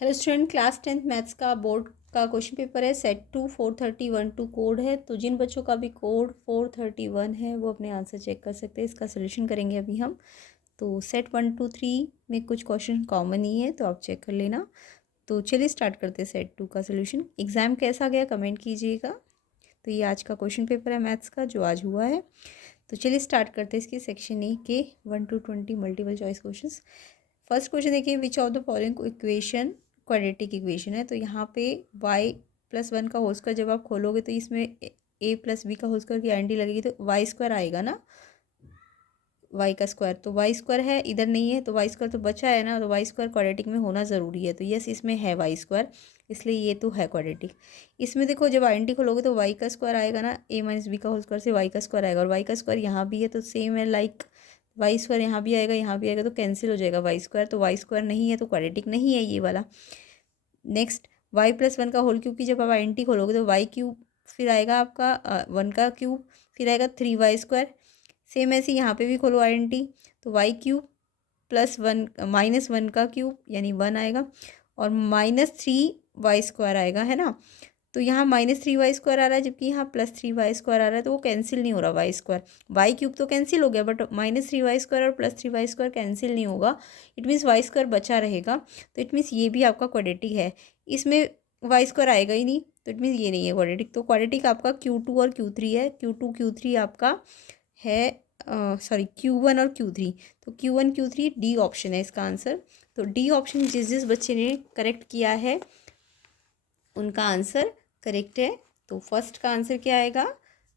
Hello student, class 10th maths का board का question paper है। सेट 2 43012 कोड है। तो जिन बच्चों का भी कोड 431 है वो अपने आंसर चेक कर सकते हैं। इसका सोल्यूशन करेंगे अभी हम। तो सेट 1 2 3 में कुछ क्वेश्चन कॉमन ही है, तो आप चेक कर लेना। तो चलिए स्टार्ट करते हैं सेट 2 का सोल्यूशन। एग्ज़ाम कैसा गया कमेंट कीजिएगा। तो ये आज का क्वेश्चन पेपर है मैथ्स का, जो आज हुआ है। तो चलिए स्टार्ट करते हैं इसके सेक्शन ए के 1 to 20 multiple choice question. First question देखिए, which of the following equation quadratic equation है। तो यहाँ पे y+1 का होल स्क्वायर जब आप खोलोगे तो इसमें a+b का होल स्क्वायर की आइडेंटिटी लगेगी, तो वाई स्क्वायर आएगा ना, वाई का स्क्वायर। तो वाई स्क्वायर है, इधर नहीं है, तो वाई स्क्वायर तो बचा है ना, तो वाई स्क्वायर क्वाड्रेटिक में होना ज़रूरी है। तो यस, इसमें है वाई स्क्वायर, इसलिए ये तो है क्वाड्रेटिक। इसमें देखो, जब आइडेंटिटी खोलोगे तो वाई का स्क्वायर आएगा ना, a-b का होल स्क्वायर से वाई का स्क्वायर आएगा, और वाई का स्क्वायर यहाँ भी है तो सेम है, लाइक वाई स्क्वायर यहाँ भी आएगा, यहाँ भी आएगा, तो कैंसिल हो जाएगा वाई स्क्वायर। तो वाई स्क्वायर नहीं है, तो क्वाड्रेटिक नहीं है ये वाला। नेक्स्ट, y+1 का होल क्यूब की जब आप आइडेंटिटी खोलोगे तो वाई क्यूब फिर आएगा आपका 1 का क्यूब, फिर आएगा 3y²। सेम ऐसे यहाँ पे भी खोलो आइडेंटिटी, तो y³ + 1 -1 का क्यूब यानी 1 आएगा, और -3y² आएगा, है ना। तो यहाँ -3y² आ रहा है, जबकि यहाँ +3y² आ रहा है, तो वो कैंसिल नहीं हो रहा वाई स्क्वायर। y³ तो कैंसिल हो गया, बट -3y² और +3y² कैंसिल नहीं होगा। इट मीन्स वाई स्क्वायर बचा रहेगा। तो इट मीन्स ये भी आपका क्वाड्रेटिक है। इसमें वाई स्क्वायर आएगा ही नहीं, तो इट मीन्स ये नहीं है क्वाड्रेटिक। तो क्वाड्रेटिक आपका Q2 और Q3 है। Q2 Q3 आपका है, सॉरी, Q1 और Q3। तो Q1 Q3 डी ऑप्शन है इसका आंसर। तो डी ऑप्शन जिस जिस बच्चे ने करेक्ट किया है उनका आंसर करेक्ट है। तो फर्स्ट का आंसर क्या आएगा,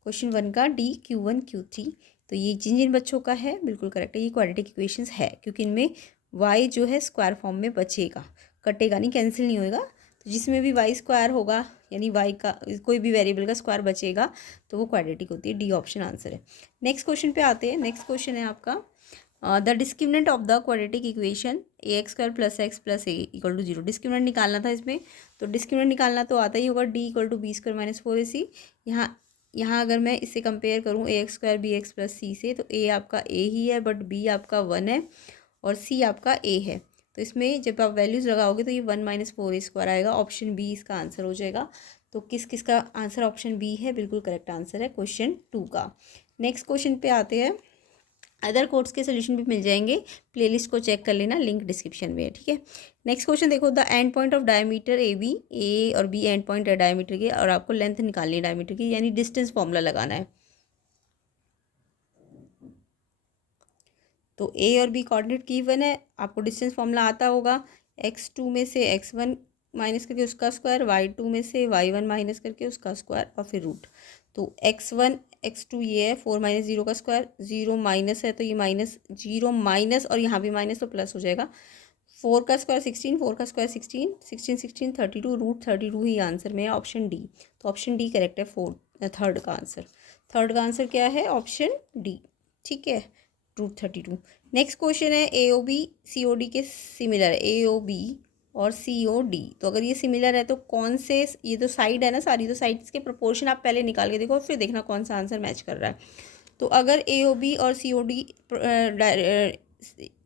क्वेश्चन 1 का डी, Q1 Q3। तो ये जिन जिन बच्चों का है बिल्कुल करेक्ट है। ये क्वाड्रेटिक इक्वेशंस है, क्योंकि इनमें y जो है स्क्वायर फॉर्म में बचेगा, कटेगा नहीं, कैंसिल नहीं होएगा। तो जिसमें भी वाई स्क्वायर होगा, यानी वाई का कोई भी वेरिएबल का स्क्वायर बचेगा, तो वो क्वाड्रेटिक होती है। डी ऑप्शन आंसर है। नेक्स्ट क्वेश्चन पे आते हैं। नेक्स्ट क्वेश्चन है आपका, the discriminant of the quadratic equation ax² + x + a = 0। Discriminant निकालना था इसमें। तो डिस्क्रिमिनेंट निकालना तो आता ही होगा, d = b² - 4ac। यहाँ यहाँ अगर मैं इससे कंपेयर करूँ ax² bx + c से, तो a आपका a ही है, बट b आपका 1 है और c आपका a है। तो इसमें जब आप वैल्यूज़ लगाओगे तो ये 1 - 4a² आएगा। ऑप्शन बी इसका आंसर हो जाएगा। तो किस किस का आंसर ऑप्शन बी है, बिल्कुल करेक्ट आंसर है क्वेश्चन 2 का। नेक्स्ट क्वेश्चन पे आते हैं। अदर कोड्स के सोल्यूशन भी मिल जाएंगे, प्लेलिस्ट को चेक कर लेना, लिंक डिस्क्रिप्शन में है, ठीक है। नेक्स्ट क्वेश्चन देखो, the end point of diameter A B, A और बी एंड पॉइंट है डायमीटर के, और आपको लेंथ निकालनी है डायमीटर की, यानी डिस्टेंस फॉर्मूला लगाना है। तो ए और बी कोऑर्डिनेट गिवन है, आपको डिस्टेंस फॉर्मूला आता होगा। x2 में से x1 माइनस करके उसका स्क्वायर, y2 में से y1 माइनस करके उसका स्क्वायर, और फिर रूट। तो x1 x2 ये है, 4 - 0 का स्क्वायर, 0 माइनस है तो ये माइनस, 0 माइनस और यहाँ भी माइनस, तो प्लस हो जाएगा। 4 का स्क्वायर 16, 4 का स्क्वायर 16, 16 16 32, √32 ही आंसर में है, ऑप्शन डी। तो ऑप्शन डी करेक्ट है थर्ड का आंसर। थर्ड का आंसर क्या है, ऑप्शन डी, ठीक है, √32। नेक्स्ट क्वेश्चन है, A O B C O D के सिमिलर है, ए ओ बी और सी ओ डी। तो अगर ये सिमिलर है तो कौन से, ये तो साइड है ना सारी, तो साइड्स के प्रोपोर्शन आप पहले निकाल के देखो, फिर देखना कौन सा आंसर मैच कर रहा है। तो अगर ए ओ बी और सी ओ डी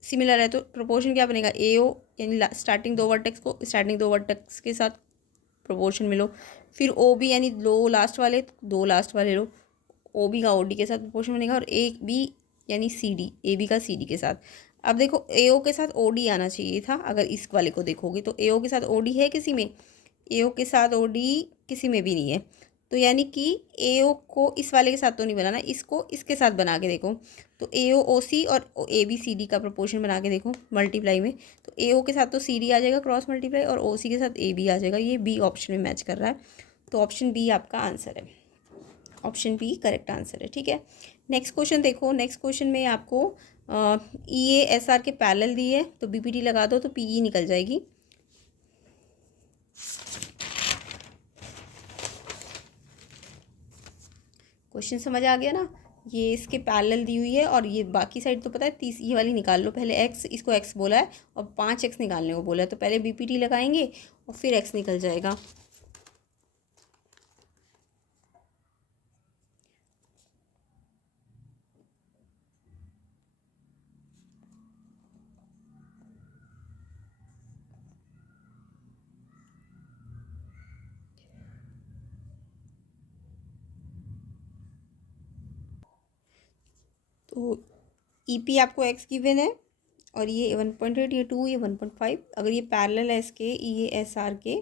सिमिलर है तो प्रोपोर्शन क्या बनेगा, ए ओ यानी स्टार्टिंग दो वर्टेक्स के साथ प्रोपोर्शन मिलो, फिर ओ बी यानी दो लास्ट वाले लो, ओ बी का ओ डी के साथ प्रोपोर्शन बनेगा, और ए बी यानी सी डी, ए बी का सी डी के साथ। अब देखो, ए ओ के साथ ओ डी आना चाहिए था, अगर इस वाले को देखोगे तो ए ओ के साथ ओ डी है किसी में, ए ओ के साथ ओ डी किसी में भी नहीं है। तो यानी कि ए ओ को इस वाले के साथ तो नहीं बनाना, इसको इसके साथ बना के देखो। तो ए ओ ओ सी और ए बी सी डी का प्रोपोर्शन बना के देखो मल्टीप्लाई में। तो ए ओ के साथ तो सी डी आ जाएगा क्रॉस मल्टीप्लाई, और ओ सी के साथ ए बी आ जाएगा। ये बी ऑप्शन में मैच कर रहा है, तो ऑप्शन बी आपका आंसर है। ऑप्शन बी करेक्ट आंसर है, ठीक है। नेक्स्ट क्वेश्चन देखो। नेक्स्ट क्वेश्चन में आपको ई ए एस आर के पैरेलल दिए, तो बी पी टी लगा दो तो पी ई निकल जाएगी। क्वेश्चन समझ आ गया ना, ये इसके पैरेलल दी हुई है, और ये बाकी साइड तो पता है, ये वाली निकाल लो पहले। एक्स, इसको एक्स बोला है और 5x निकालने को बोला है, तो पहले बी पी टी लगाएंगे और फिर एक्स निकल जाएगा। तो ईपी आपको एक्स गिवन है और ये 1.8, ये 2, ये 1.5। अगर ये पैरेलल है इसके, ये एस आर के,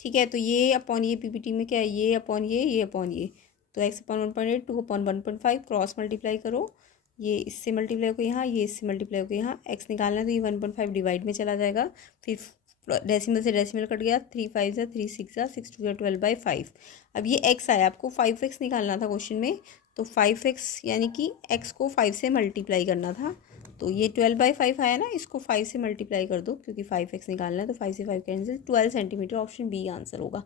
ठीक है, तो ये अपॉन ये पीपीटी में क्या है, ये अपॉन ये अपॉन ये, तो x upon 1.8, 2 upon 1.5, cross multiply करो, ये इससे मल्टीप्लाई होकर यहाँ, ये इससे मल्टीप्लाई होकर यहाँ, एक्स निकालना है तो ये 1.5 डिवाइड में चला जाएगा, फिर डेसिमल से डेसिमल कट गया, 3 5 जा 3 6 जा 6 2 12/5। अब ये एक्स आया, आपको 5x निकालना था क्वेश्चन में, तो 5x यानी कि x को 5 से मल्टीप्लाई करना था, तो ये 12/5 आया ना, इसको 5 से मल्टीप्लाई कर दो क्योंकि 5x निकालना है, तो 5 से 5 cancel, 12 centimetre, option B answer होगा।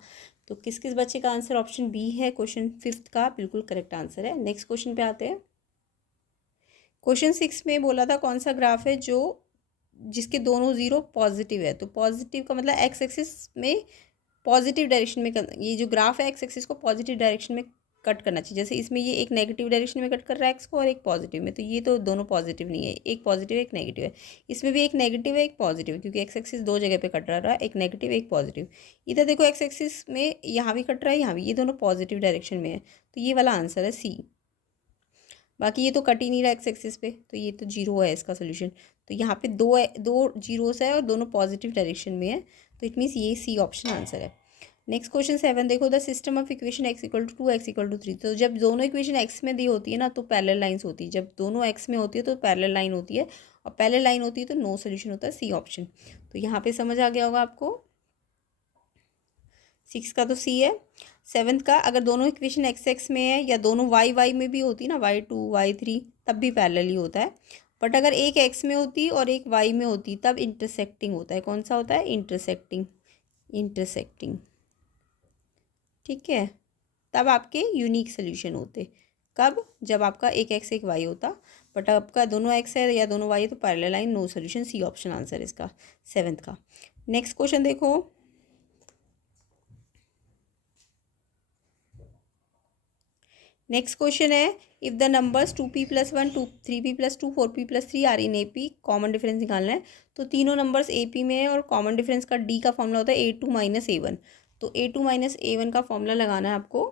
तो किस किस बच्चे का आंसर ऑप्शन बी है, क्वेश्चन 5th का बिल्कुल करेक्ट आंसर है। नेक्स्ट क्वेश्चन पे आते हैं। क्वेश्चन 6 में बोला था कौन सा ग्राफ है जो जिसके दोनों जीरो पॉजिटिव है, तो पॉजिटिव का मतलब एक्स एक्सिस में पॉजिटिव डायरेक्शन में ये जो ग्राफ है एक्स एक्सिस को पॉजिटिव डायरेक्शन में कट करना चाहिए। जैसे इसमें ये एक नेगेटिव डायरेक्शन में कट कर रहा है एक्स को और एक पॉजिटिव में, तो ये तो दोनों पॉजिटिव नहीं है, एक पॉजिटिव एक नेगेटिव है। इसमें भी एक नेगेटिव है एक पॉजिटिव, क्योंकि एक्स एक्सिस दो जगह पे कट रहा है, एक नेगेटिव एक पॉजिटिव। इधर देखो एक्स एक्सिस में यहाँ भी कट रहा है, यहाँ भी, ये दोनों पॉजिटिव डायरेक्शन में है, तो ये वाला आंसर है सी। बाकी ये तो कट ही नहीं रहा एक्स एक्सिस पे, तो ये तो जीरो है इसका सोल्यूशन। तो यहाँ पे दो जीरोस है और दोनों पॉजिटिव डायरेक्शन में है, तो इट मीन्स ये सी ऑप्शन आंसर है। नेक्स्ट क्वेश्चन 7 देखो, the system of equation x = 2 x = 3। तो जब दोनों इक्वेशन x में दी होती है ना तो पैरेलल लाइंस होती है, जब दोनों x में होती है तो पैरेलल लाइन होती है, और पैरेलल लाइन होती है तो नो सोल्यूशन होता है, सी ऑप्शन। तो यहाँ पे समझ आ गया होगा आपको, 6 का तो सी है। 7th का, अगर दोनों इक्वेशन x में है या दोनों y में भी होती ना, y2 y3, तब भी पैरेलल ही होता है। बट अगर एक x में होती और एक y में होती तब इंटरसेक्टिंग होता है। कौन सा होता है, इंटरसेक्टिंग, ठीक है, तब आपके यूनिक सोल्यूशन होते। कब, जब आपका एक x एक y होता, बट आपका दोनों x है या दोनों y है तो parallel line, no solution, C option answer इसका 7th का। नेक्स्ट क्वेश्चन देखो, नेक्स्ट क्वेश्चन है, if the numbers 2p + 1 3p + 2 4p + 3 are in AP, common difference निकालना है। तो तीनों नंबर्स AP में है और कॉमन डिफरेंस का D का फॉर्मूला होता है A2 - A1, तो A2 - A1 का फॉर्मूला लगाना है आपको।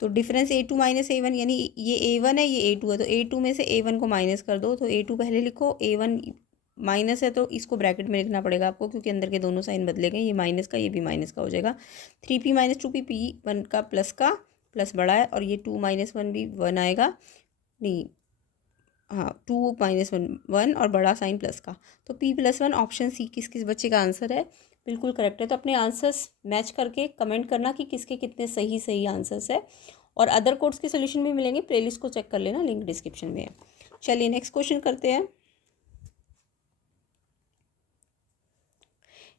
तो डिफरेंस A2 - A1 यानी ये A1 है ये A2 है, तो A2 में से A1 को माइनस कर दो, तो A2 पहले लिखो, A1 माइनस है तो इसको ब्रैकेट में लिखना पड़ेगा आपको, क्योंकि अंदर के दोनों साइन बदले गए, ये माइनस का ये भी माइनस का हो जाएगा। 3p - 2p, p1 का प्लस बड़ा है, और ये 2 - 1 भी 1 आएगा, नहीं हाँ 2 - 1 और बड़ा साइन प्लस का, तो p + 1 ऑप्शन सी किस किस बच्चे का आंसर है, बिल्कुल करेक्ट है। तो अपने आंसर्स मैच करके कमेंट करना कि किसके कितने सही आंसर्स है, और अदर कोड्स के सोल्यूशन भी मिलेंगे, प्लेलिस्ट को चेक कर लेना, लिंक डिस्क्रिप्शन में है। चलिए नेक्स्ट क्वेश्चन करते हैं।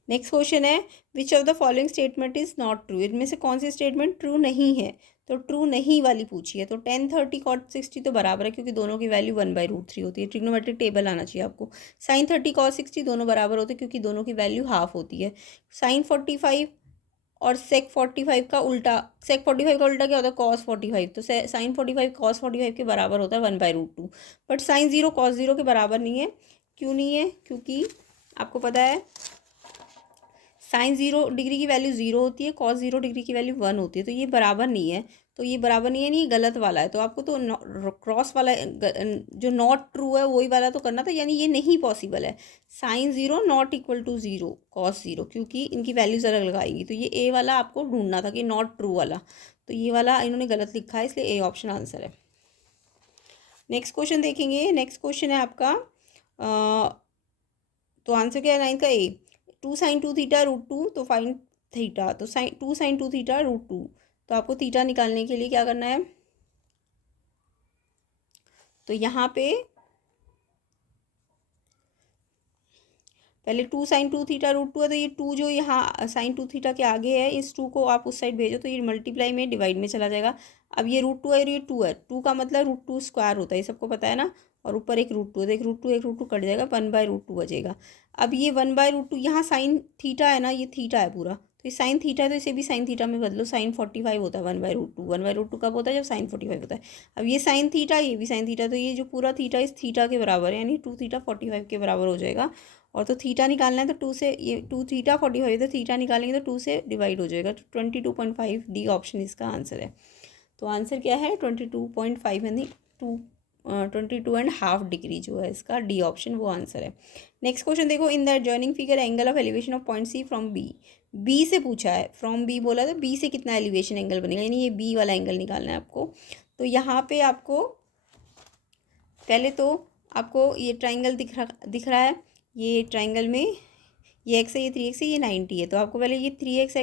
नेक्स्ट क्वेश्चन है, विच of the following statement is not true, इनमें से कौन सी स्टेटमेंट ट्रू नहीं है, तो ट्रू नहीं वाली पूछी है। तो 10 30 cot 60 तो बराबर है, क्योंकि दोनों की वैल्यू 1/√3 होती है। ट्रिग्नोमेट्रिक टेबल आना चाहिए आपको। sin 30 cos 60 दोनों बराबर होते हैं, क्योंकि दोनों की वैल्यू हाफ होती है। sin 45 और sec 45 का उल्टा, sec 45 का उल्टा क्या होता है, cos 45, तो sin 45 cos 45 के बराबर होता है 1/√2। बट sin 0 cos 0 के बराबर नहीं है। क्यों नहीं है, क्योंकि आपको पता है साइन 0 डिग्री की वैल्यू 0 होती है, कॉस 0 डिग्री की वैल्यू 1 होती है, तो ये बराबर नहीं है, तो ये बराबर नहीं है, नहीं गलत वाला है। तो आपको तो क्रॉस वाला जो नॉट ट्रू है वही वाला तो करना था, यानी ये नहीं पॉसिबल है। Sine 0 not equal to 0 cos 0, क्योंकि इनकी वैल्यूज अलग लगाएंगी, तो ये ए वाला आपको ढूंढना था कि नॉट ट्रू वाला, तो ये वाला इन्होंने गलत लिखा है, इसलिए ए ऑप्शन आंसर है। नेक्स्ट क्वेश्चन देखेंगे। नेक्स्ट क्वेश्चन है आपका तो आंसर क्या है 9 का ए। 2 sin 2 थीटा √2, तो फाइन थीटा, तो 2 sin 2 थीटा √2, तो आपको थीटा निकालने के लिए क्या करना है, तो यहाँ पे पहले 2 sin 2 थीटा √2 है, तो ये 2 जो यहाँ sin 2 थीटा के आगे है, इस 2 को आप उस साइड भेजो तो ये मल्टीप्लाई में डिवाइड में चला जाएगा। अब ये √2 है और ये 2 है, 2 का मतलब √2 स्क्वायर होता है, ये सबको पता है ना, और ऊपर एक √2 है, तो एक √2 कट जाएगा, 1/√2 बचेगा। अब ये 1/√2 यहाँ साइन थीटा है ना, ये थीटा है पूरा, तो ये साइन थीटा है, तो इसे भी साइन थीटा में बदलो, साइन 45 होता है 1/√2। 1/√2 कब होता है, जब साइन 45 होता है। अब ये साइन थीटा, ये भी साइन थीटा, तो ये जो पूरा थीटा इस थीटा के बराबर है, यानी 2 थीटा 45 के बराबर हो जाएगा, और तो थीटा निकालना है तो 2 से, ये 2 थीटा 45 है तो थीटा निकालेंगे तो 2 से डिवाइड हो जाएगा, तो 22.5 डी ऑप्शन इसका आंसर है। तो आंसर क्या है 22.5 यानी 22.5 डिग्री जो है इसका डी ऑप्शन वो आंसर है। नेक्स्ट क्वेश्चन देखो, in the adjoining figure angle of elevation of point C from B से पूछा है, फ्रॉम बी बोला तो बी से कितना एलिवेशन एंगल बनेगा, यानी ये बी वाला एंगल निकालना है आपको। तो यहाँ पे आपको पहले तो आपको ये ट्राइंगल दिख रहा है, ये ट्राइंगल में ये एक्स है, ये 3x है, ये 90 है, तो आपको पहले ये 3x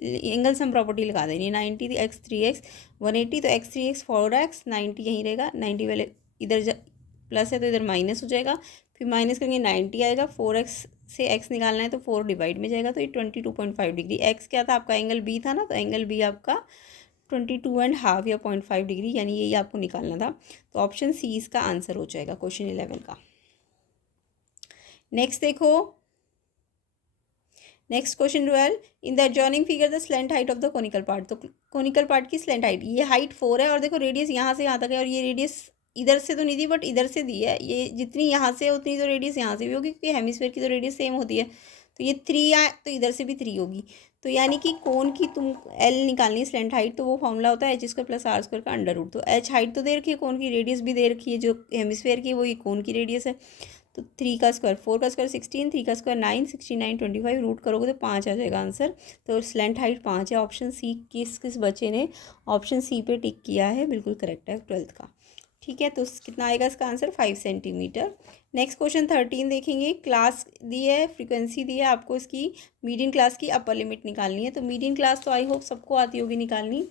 एंगल सम प्रॉपर्टी लगा देनी है। 90 x 3x 180, तो x 3x 4x 90 यहीं रहेगा, 90 वाले इधर प्लस है तो इधर माइनस हो जाएगा, फिर माइनस करेंगे 90 आएगा, 4x से x निकालना है तो 4 डिवाइड में जाएगा, तो ये 22.5 डिग्री। x क्या था आपका, एंगल b था ना, तो एंगल b आपका 22.5 या 0.5 डिग्री, यानी यही आपको निकालना था। तो ऑप्शन सी इसका आंसर हो जाएगा क्वेश्चन 11 का। नेक्स्ट देखो, next question 12, in the adjoining figure the slant height of the conical part. तो कोनिकल पार्ट की स्लेंट हाइट, ये हाइट 4 है और देखो रेडियस यहाँ से यहाँ तक है, और ये रेडियस इधर से तो नहीं दी बट इधर से दी है, ये जितनी यहाँ से उतनी तो रेडियस यहाँ से भी होगी, क्योंकि हेमिस्फीयर की तो रेडियस सेम होती है। तो ये 3 आए तो इधर से भी 3 होगी, तो यानी कि कोन की तुम एल निकालनी स्लेंट हाइट, तो वो फॉर्मूला होता है h² + r² का अंडर रूट। तो h हाइट तो दे रखी है, कोन की रेडियस भी दे रखी है, जो हेमिस्फीयर की वो ये कोन की रेडियस है। तो 3 का स्क्वायर 4 का स्क्वायर 16, 3 का स्क्वायर 9, 69 25 रूट करोगे तो 5 आ जाएगा आंसर। तो स्लेंट हाइट 5 है। ऑप्शन सी, किस बच्चे ने ऑप्शन सी पे टिक किया है, बिल्कुल करेक्ट है 12th का। ठीक है, तो कितना आएगा इसका आंसर 5 सेंटीमीटर। नेक्स्ट क्वेश्चन 13 देखेंगे, क्लास दी है, फ्रीक्वेंसी दी है, आपको इसकी मीडियन क्लास की अपर लिमिट निकालनी है। तो मीडियन क्लास तो आई होप सबको आती होगी निकालनी।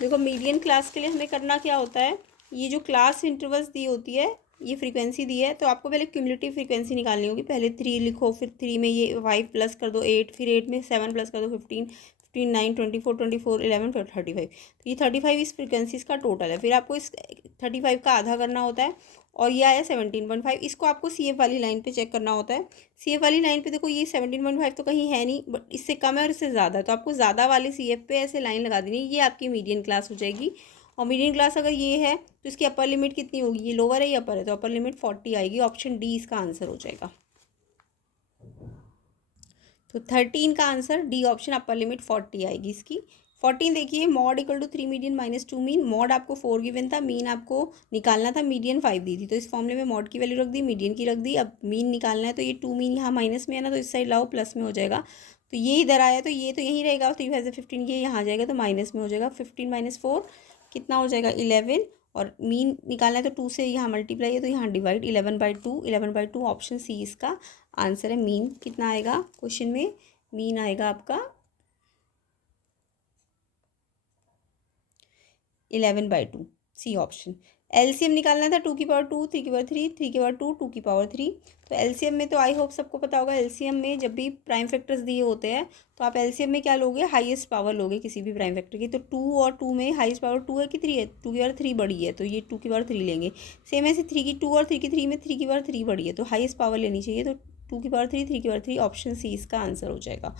देखो मीडियन क्लास के लिए हमें करना क्या होता है, ये जो क्लास इंटरवल्स दी होती है, ये फ्रीक्वेंसी दी है, तो आपको पहले क्यूमुलेटिव फ्रीक्वेंसी निकालनी होगी। पहले 3 लिखो, फिर 3 में ये 5 प्लस कर दो 8, फिर 8 में 7 प्लस कर दो 15, 15 9 24 24 11 फिर 35। तो ये 35 इस फ्रीक्वेंसीज का टोटल है। फिर आपको इस 35 का आधा करना होता है, और ये आया 17.5। इसको आपको CF वाली लाइन पे चेक करना होता है। CF वाली लाइन पे देखो ये 17.5 तो कहीं है नहीं, बट इससे कम है और इससे ज़्यादा है, तो आपको ज़्यादा वाली CF पे ऐसे लाइन लगा देनी है, ये आपकी मीडियन क्लास हो जाएगी। और मीडियन क्लास अगर ये है तो इसकी अपर लिमिट कितनी होगी, ये लोअर है या अपर है, तो अपर लिमिट 40 आएगी। ऑप्शन डी इसका आंसर हो जाएगा। तो 13 का answer D option, upper limit 40 आएगी इसकी। 14 देखिए, mode equal to 3 median minus 2 mean. Mode आपको 4 गिवन था, मीन आपको निकालना था, मीडियन 5 दी थी, तो इस फॉर्मूले में मॉड की वैल्यू रख दी, मीडियन की रख दी। अब मीन निकालना है, तो ये 2 मीन यहाँ माइनस में है ना, तो इस साइड लाओ प्लस में हो जाएगा। तो ये इधर आया तो ये तो यहीं रहेगा, 3 5 15, ये यहाँ आ जाएगा तो माइनस में हो जाएगा। 15 - 4 कितना हो जाएगा 11, और मीन निकालना है तो 2 से यहाँ मल्टीप्लाई है तो यहाँ डिवाइड, 11/2, 11/2 ऑप्शन सी इसका आंसर है। मीन कितना आएगा क्वेश्चन में, मीन आएगा आपका 11/2, सी ऑप्शन। एलसीएम निकालना था 2 की पावर 2, 3 की पावर 3, 3 की पावर 2, 2 की पावर 3। तो एलसीएम में तो आई होप सबको पता होगा, एलसीएम में जब भी प्राइम फैक्टर्स दिए होते हैं तो आप एलसीएम में क्या लोगे, हाईएस्ट पावर लोगे किसी भी प्राइम फैक्टर की। तो 2 और 2 में हाईएस्ट पावर 2 है कि 3 है, 2 की पावर 3 बड़ी है, तो ये 2 की पावर 3 लेंगे। सेम ऐसे 3 की 2 और 3 की 3 में 3 की पावर 3 बड़ी है, तो हाईएस्ट पावर लेनी चाहिए, तो 2 की पावर 3, 3 की पावर 3, ऑप्शन सी इसका आंसर हो जाएगा।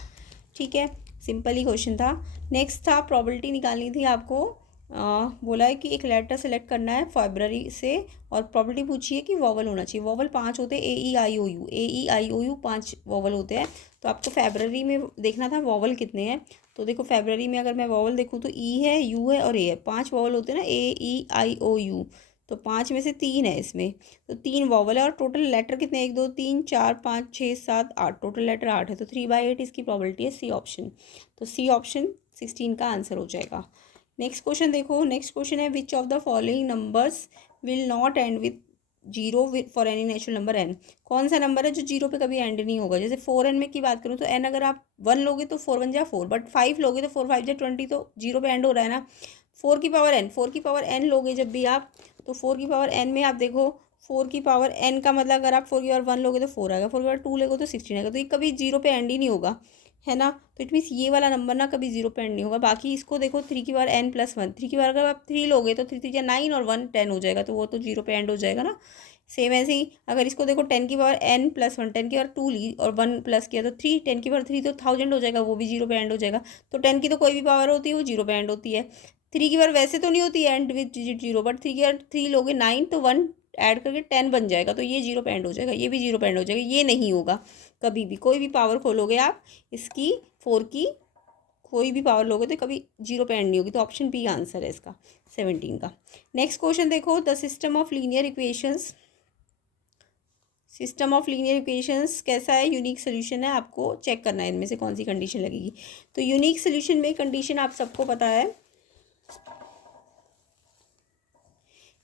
ठीक है, सिंपल ही क्वेश्चन था। नेक्स्ट था प्रोबेबिलिटी निकालनी थी आपको। बोला है कि एक लेटर सेलेक्ट करना है फरवरी से, और प्रॉपर्टी पूछी है कि वॉवल होना चाहिए। वॉवल 5 होते हैं, AEIOU, AEIOU 5 वॉवल होते हैं। तो आपको फरवरी में देखना था वॉवल कितने हैं। तो देखो फरवरी में अगर मैं वॉवल देखूँ तो E है, U है और A है, 5 वॉवल होते हैं ना, AEIOU। तो 5 में से 3 है इसमें, तो 3 वॉवल है, और टोटल लेटर कितने, 1 2 3 4 5 6 7 8, टोटल लेटर 8 है, तो 3/8 इसकी प्रॉपर्टी है, सी ऑप्शन। तो सी ऑप्शन 16 का आंसर हो जाएगा। नेक्स्ट क्वेश्चन देखो, नेक्स्ट क्वेश्चन है, विच of the following numbers will not and with 0 for any natural number n। कौन सा नंबर है जो 0 पे कभी एंड नहीं होगा। जैसे 4n में की बात करूँ तो n अगर आप 1 लोगे तो 4 1 जा 4, बट 5 लोगे तो 4 5 जा 20, तो 0 पे एंड हो रहा है ना। 4 की पावर n, 4 की पावर n लोगे जब भी आप, तो 4 की पावर n में आप देखो 4 की पावर n का मतलब अगर आप 4 की पावर 1 लोगे तो 4 आएगा, 4 की पावर 2 लोगे तो 16 आएगा, तो ये कभी 0 पे एंड ही नहीं होगा, है ना। तो इट मीन्स ये वाला नंबर ना कभी 0 पे एंड नहीं होगा। बाकी इसको देखो 3 की पावर n+1, 3 की पावर अगर आप 3 लोगे तो 3 3 9 और 1 10 हो जाएगा, तो वो तो 0 पे एंड हो जाएगा ना। सेम ऐसे ही अगर इसको देखो 10⁻n+1 10⁻2 ली और 1 प्लस किया तो 3 10⁻3 तो 1000 हो जाएगा, वो भी 0 पे एंड हो जाएगा। तो 10 की तो कोई भी पावर होती है वो 0 पे एंड होती है। 3 की पावर वैसे तो नहीं होती है एंड विथ डिजिट 0, बट 3 की पावर 3 लोगे 9 तो 1 ऐड करके 10 बन जाएगा, तो ये 0 पे एंड हो जाएगा, ये भी 0 पे एंड हो जाएगा। ये नहीं होगा कभी भी, कोई भी पावर खोलोगे आप इसकी 4 की कोई भी पावर लोगे तो कभी 0 पे एंड नहीं होगी। तो ऑप्शन बी आंसर है इसका 17 का। नेक्स्ट क्वेश्चन देखो, the system of linear equations, system of linear equations कैसा है, यूनिक सोल्यूशन है, आपको चेक करना है इनमें से कौन सी कंडीशन लगेगी। तो यूनिक सोल्यूशन में कंडीशन आप सबको पता है,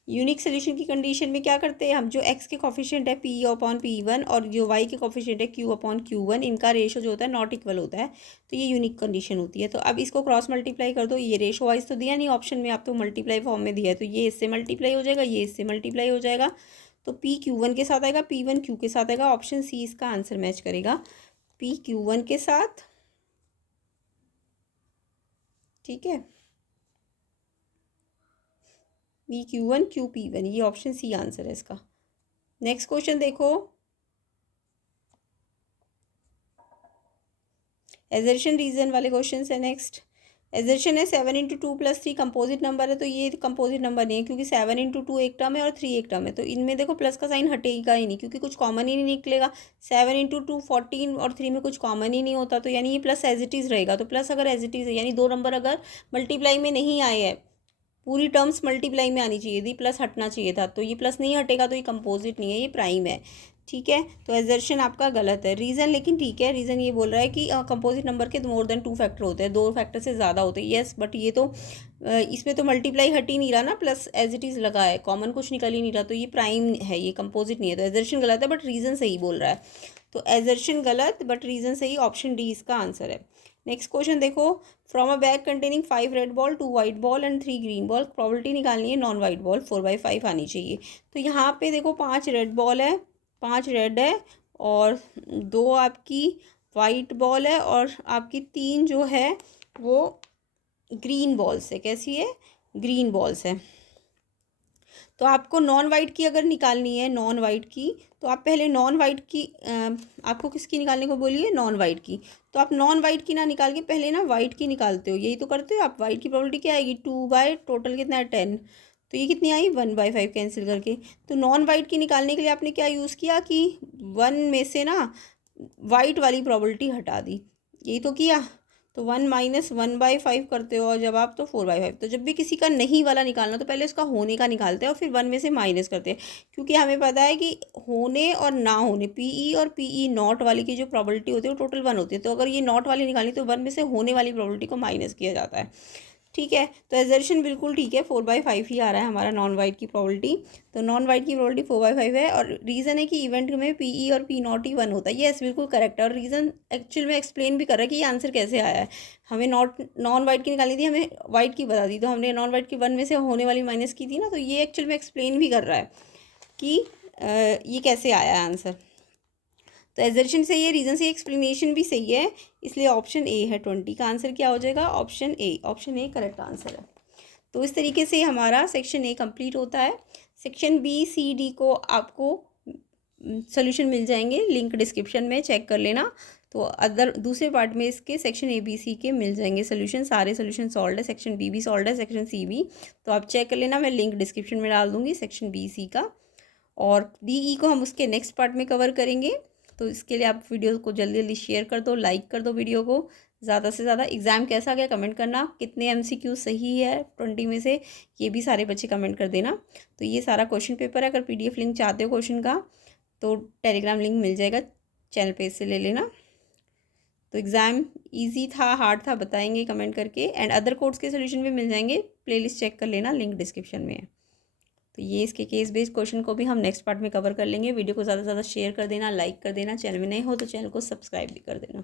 यूनिक सोल्यूशन की कंडीशन में क्या करते हैं हम, जो x के कॉफिशिएंट है p/p1 और जो y के कॉफिशिएंट है q/q1, इनका रेशो जो होता है नॉट इक्वल होता है, तो ये यूनिक कंडीशन होती है। तो अब इसको क्रॉस मल्टीप्लाई कर दो, ये रेशो वाइज तो दिया नहीं ऑप्शन में, आप तो मल्टीप्लाई फॉर्म में दिया है, तो ये इससे मल्टीप्लाई हो जाएगा, ये इससे मल्टीप्लाई हो जाएगा, तो p/q1 के साथ आएगा, p1 q के साथ आएगा। ऑप्शन सी इसका आंसर मैच करेगा, p/q1 के साथ। ठीक है, p/q1 q/p1, ये ऑप्शन सी आंसर है इसका। नेक्स्ट क्वेश्चन देखो, एजर्शन रीजन वाले क्वेश्चन है। नेक्स्ट एजर्शन है 7×2+3 कंपोजिट नंबर है, तो ये कंपोजिट नंबर नहीं है क्योंकि 7×2 एक टर्म है और 3 एक टर्म है, तो इनमें देखो प्लस का साइन हटेगा ही नहीं क्योंकि कुछ कॉमन ही नहीं निकलेगा। 7×2 14 और 3 में कुछ कॉमन ही नहीं होता, तो यानी ये प्लस एज इट इज़ रहेगा। तो प्लस अगर एज इट इज़ है यानी दो नंबर अगर मल्टीप्लाई में नहीं आए हैं, पूरी टर्म्स मल्टीप्लाई में आनी चाहिए थी, प्लस हटना चाहिए था, तो ये प्लस नहीं हटेगा, तो ये कंपोजिट नहीं है, ये प्राइम है। ठीक है, तो एजर्शन आपका गलत है। रीज़न लेकिन ठीक है, रीज़न ये बोल रहा है कि कंपोजिट नंबर के मोर देन 2 फैक्टर होते हैं, 2 फैक्टर से ज़्यादा होते हैं। येस, बट ये तो इसमें तो मल्टीप्लाई हट ही नहीं रहा ना, प्लस एज इट इज़ लगा है, कॉमन कुछ निकल ही नहीं रहा, तो ये प्राइम है, ये कंपोजिट नहीं है। तो एजर्शन गलत है बट रीज़न सही बोल रहा है, तो एजर्शन गलत बट रीज़न सही, ऑप्शन डी इसका आंसर है। नेक्स्ट क्वेश्चन देखो, from a bag containing 5 red ball 2 white ball and 3 green ball, probability निकालनी है नॉन वाइट बॉल 4/5 आनी चाहिए। तो यहाँ पे देखो 5 रेड बॉल है, 5 रेड है और 2 आपकी वाइट बॉल है और आपकी 3 जो है वो ग्रीन बॉल्स है। कैसी है, ग्रीन बॉल्स है। तो आपको नॉन वाइट की अगर निकालनी है, नॉन वाइट की, तो आप पहले नॉन वाइट की आपको किसकी निकालने को बोलिए, नॉन वाइट की। तो आप नॉन वाइट की ना निकाल के पहले ना वाइट की निकालते हो, यही तो करते हो आप। वाइट की प्रोबेबिलिटी क्या आएगी, 2 टोटल कितना है 10, तो ये कितनी आई 1/5 कैंसिल करके। तो नॉन वाइट की निकालने के लिए आपने क्या यूज़ किया कि 1 में से ना वाइट वाली प्रोबेबिलिटी हटा दी, यही तो किया। तो 1 - 1/5 करते हो और जब आप तो 4/5। तो जब भी किसी का नहीं वाला निकालना तो पहले उसका होने का निकालते हैं और फिर 1 में से माइनस करते हैं, क्योंकि हमें पता है कि होने और ना होने, पीई और पीई नॉट वाली की जो प्रोबेबिलिटी होती है वो टोटल 1 होती है। तो अगर ये नॉट वाली निकाली तो 1 में से होने वाली प्रोबेबिलिटी को माइनस किया जाता है। ठीक है, तो एजर्शन बिल्कुल ठीक है, 4/5 ही आ रहा है हमारा नॉन वाइट की प्रोबेबिलिटी। तो नॉन वाइट की प्रोबेबिलिटी 4/5 है और रीज़न है कि इवेंट में पीई और पी नॉट ही 1 होता है। यस, बिल्कुल करेक्ट है और रीज़न एक्चुअल में एक्सप्लेन भी कर रहा है कि ये आंसर कैसे आया है। हमें नॉन वाइट की निकालनी थी, हमें वाइट की बता दी, तो हमने नॉन वाइट की 1 में से होने वाली माइनस की थी ना, तो ये एक्चुअल में एक्सप्लेन भी कर रहा है कि ये कैसे आया है आंसर। तो एजर्शन सही है, रीज़न सही, एक्सप्लेनेशन भी सही है, इसलिए ऑप्शन ए है। 20 का आंसर क्या हो जाएगा, option A. Option A correct answer है। तो इस तरीके से हमारा सेक्शन ए कंप्लीट होता है। सेक्शन बी सी डी को आपको सोल्यूशन मिल जाएंगे, लिंक डिस्क्रिप्शन में चेक कर लेना। तो अदर दूसरे पार्ट में इसके सेक्शन ए बी सी के मिल जाएंगे सोल्यूशन, सारे सोल्यूशन सॉल्व है, सेक्शन बी भी सॉल्व है, सेक्शन सी भी। तो आप चेक कर लेना, मैं लिंक डिस्क्रिप्शन में डाल दूँगी सेक्शन बी सी का। और डी ई को हम उसके नेक्स्ट पार्ट में कवर करेंगे। तो इसके लिए आप वीडियो को जल्दी जल्दी शेयर कर दो, लाइक कर दो वीडियो को ज़्यादा से ज़्यादा। एग्ज़ाम कैसा गया कमेंट करना, कितने MCQ सही है 20 में से, ये भी सारे बच्चे कमेंट कर देना। तो ये सारा क्वेश्चन पेपर है, अगर PDF लिंक चाहते हो क्वेश्चन का तो टेलीग्राम लिंक मिल जाएगा, चैनल पेज से ले लेना। तो एग्ज़ाम इजी था हार्ड था बताएंगे कमेंट करके, एंड अदर कोर्स के सोल्यूशन भी मिल जाएंगे, प्लेलिस्ट चेक कर लेना, लिंक डिस्क्रिप्शन में है। तो ये इसके केस बेस्ड क्वेश्चन को भी हम नेक्स्ट पार्ट में कवर कर लेंगे। वीडियो को ज़्यादा से ज़्यादा शेयर कर देना, लाइक कर देना, चैनल में नए हो तो चैनल को सब्सक्राइब भी कर देना।